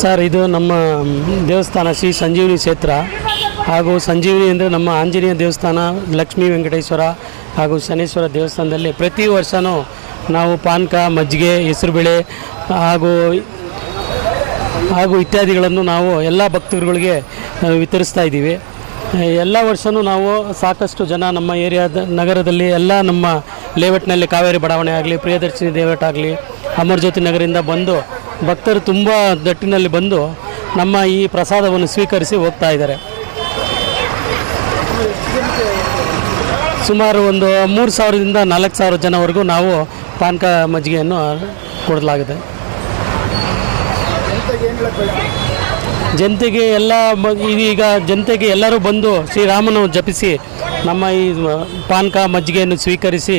Sir, ಇದು ನಮ್ಮ ದೇವಸ್ಥಾನ ಶ್ರೀ ಸಂಜೀವಿನಿ ಕ್ಷೇತ್ರ ಹಾಗೂ ಸಂಜೀವಿನಿ ಅಂದರೆ ನಮ್ಮ ಆಂಜನೇಯ ದೇವಸ್ಥಾನ, ಲಕ್ಷ್ಮೀ ವೆಂಕಟೇಶ್ವರ ಹಾಗೂ ಶನೇಶ್ವರ ದೇವಸ್ಥಾನದಲ್ಲಿ ಪ್ರತಿ ವರ್ಷವೂ ನಾವು ಪಾನಕ, ಮಜ್ಜಿಗೆ, ಹೆಸರುಬೇಳೆ ಹಾಗೂ ಇತ್ಯಾದಿಗಳನ್ನು ನಾವು ಎಲ್ಲ ಭಕ್ತರುಗಳಿಗೆ ವಿತರಿಸ್ತಾ ಇದ್ದೀವಿ. ಎಲ್ಲ ವರ್ಷವೂ ನಾವು ಸಾಕಷ್ಟು ಜನ ನಮ್ಮ ಏರಿಯಾದ ನಗರದಲ್ಲಿ ಎಲ್ಲ ನಮ್ಮ ಲೇಔಟ್ನಲ್ಲಿ ಕಾವೇರಿ ಬಡಾವಣೆ ಆಗಲಿ, ಪ್ರಿಯದರ್ಶಿನಿ ಲೇಔಟ್ ಆಗಲಿ, ಅಮರಜ್ಯೋತಿ ನಗರದಿಂದ ಬಂದು ಭಕ್ತರು ತುಂಬ ದಟ್ಟಿನಲ್ಲಿ ಬಂದು ನಮ್ಮ ಈ ಪ್ರಸಾದವನ್ನು ಸ್ವೀಕರಿಸಿ ಹೋಗ್ತಾ ಇದ್ದಾರೆ. ಸುಮಾರು ಒಂದು 3,000ದಿಂದ 4,000 ಜನವರೆಗೂ ನಾವು ಪಾನಕ ಮಜ್ಜಿಗೆಯನ್ನು ಕೊಡಲಾಗಿದೆ. ಜನತೆಗೆ ಈಗ ಜನತೆಗೆ ಎಲ್ಲರೂ ಬಂದು ಶ್ರೀರಾಮನ ಜಪಿಸಿ ನಮ್ಮ ಈ ಪಾನಕ ಮಜ್ಜಿಗೆಯನ್ನು ಸ್ವೀಕರಿಸಿ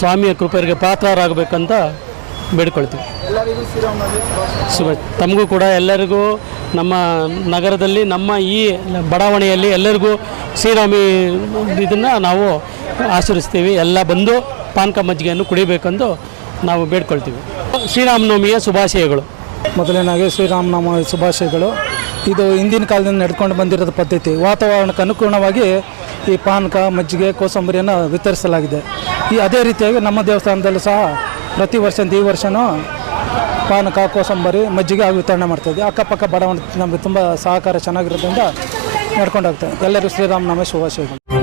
ಸ್ವಾಮಿಯ ಕೃಪೆಗೆ ಪಾತ್ರರಾಗಬೇಕಂತ ಬೇಡ್ಕೊಳ್ತೀವಿ. ತಮಗೂ ಕೂಡ ಎಲ್ಲರಿಗೂ ನಮ್ಮ ನಗರದಲ್ಲಿ ನಮ್ಮ ಈ ಬಡಾವಣೆಯಲ್ಲಿ ಎಲ್ಲರಿಗೂ ಶ್ರೀರಾಮಿ ಇದನ್ನು ನಾವು ಆಚರಿಸ್ತೀವಿ. ಎಲ್ಲ ಬಂದು ಪಾನಕ ಮಜ್ಜಿಗೆಯನ್ನು ಕುಡಿಬೇಕೆಂದು ನಾವು ಬೇಡ್ಕೊಳ್ತೀವಿ. ಶ್ರೀರಾಮನವಮಿಯ ಶುಭಾಶಯಗಳು. ಮೊದಲನೇದಾಗಿ ಶ್ರೀರಾಮನವಮಿ ಶುಭಾಶಯಗಳು. ಇದು ಹಿಂದಿನ ಕಾಲದಿಂದ ನಡ್ಕೊಂಡು ಬಂದಿರೋದು ಪದ್ಧತಿ. ವಾತಾವರಣಕ್ಕೆ ಅನುಗುಣವಾಗಿ ಈ ಪಾನಕ, ಮಜ್ಜಿಗೆ, ಕೋಸಂಬರಿಯನ್ನು ವಿತರಿಸಲಾಗಿದೆ. ಅದೇ ರೀತಿಯಾಗಿ ನಮ್ಮ ದೇವಸ್ಥಾನದಲ್ಲೂ ಸಹ ಪ್ರತಿ ಈ ವರ್ಷವೂ ಪಾನಕ, ಕೋಸಂಬರಿ, ಮಜ್ಜಿಗೆ ಹಾಗೂ ವಿತರಣೆ ಮಾಡ್ತಾಯಿದ್ವಿ. ಅಕ್ಕಪಕ್ಕ ಬಡಾವಣೆ ನಮಗೆ ತುಂಬ ಸಹಕಾರ ಚೆನ್ನಾಗಿರೋದ್ರಿಂದ ನಡ್ಕೊಂಡು ಹೋಗ್ತದೆ. ಎಲ್ಲರಿಗೂ ಶ್ರೀರಾಮನವಮಿ ಶುಭಾಶಯಗಳು.